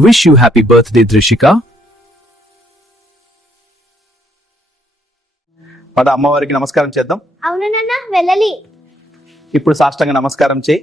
Wish you happy birthday, Drishika. పద అమ్మవారికి నమస్కారం చేద్దాం. అవును నాన్న, వెళ్ళాలి. ఇప్పుడు సాష్టాంగ నమస్కారం చేయి.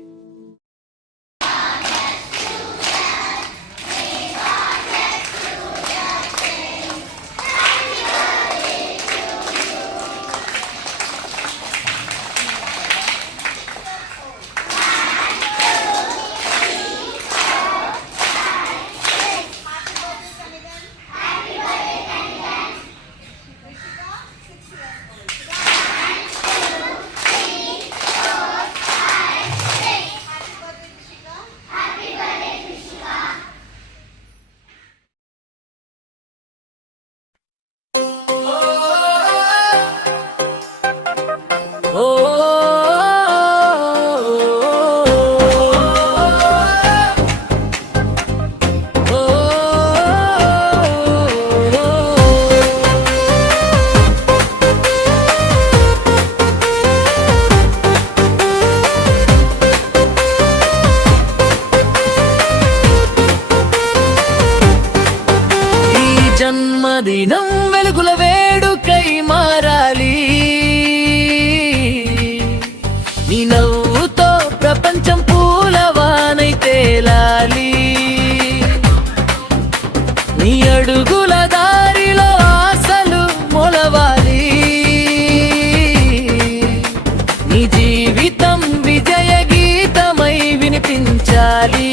జన్మదినం వెలుగుల వేడుకై మారాలి. నీ నవ్వుతో ప్రపంచం పూలవానై తేలాలి. నీ అడుగుల దారిలో ఆశలు మొలవాలి. నీ జీవితం విజయ గీతమై వినిపించాలి.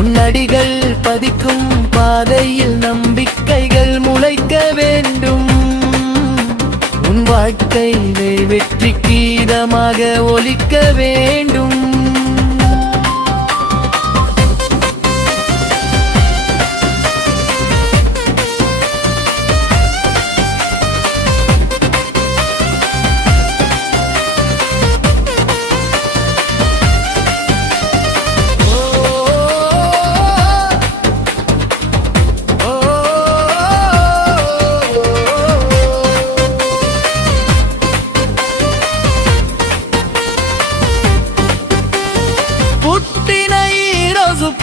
உன்னடிகள் பதிக்கும் பாதையில் நம்பிக்கைகள் முளைக்க வேண்டும். உன் வாழ்க்கை வெற்றி கீதமாக ஒலிக்க வேண்டும்.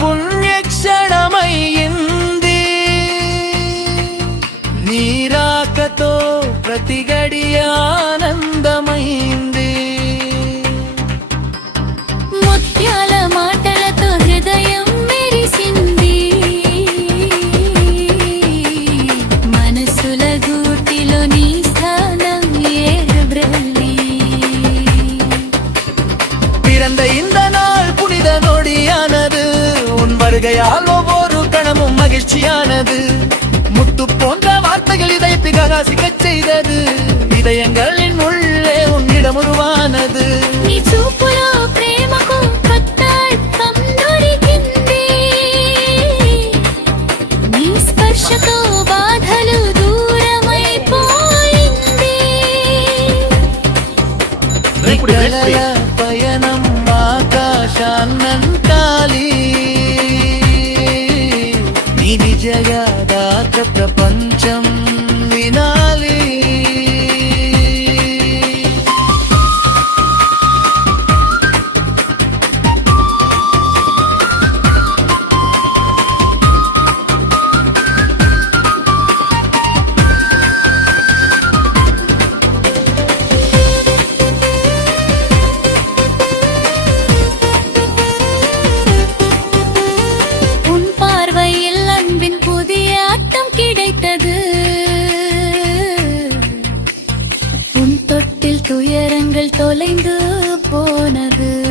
పుణ్యక్షణమయ్యింది. నీ రాకతో ప్రతి గడియ ఆనందమైంది. ముత్యాల మాటలతో హృదయం మెరిసింది. మనసుల గూటిలో నీ స్థానం ఏర్బ్రల్లి. பிறந்த இந்த நாள் புனித நொடியானது. வருகையால் ஒவ்வொரு கணமும் மகிழ்ச்சியானது. முத்து போன்ற வார்த்தைகள் இதை பிரகாசிக்கச் செய்தது. இதயங்களின் உள்ளே உன்னிடம் உருவானது. నీ చూపులో ప్రేమకు కొత్త దొరికింది. నీ స్పర్శతో బాధలు దూరమైపోయింది. పయనం ఆకాశాన్నంటాలి. విజయదాత ప్రపంచం వినాలి. உன் தொட்டில் துயரங்கள் தொலைந்து போனது.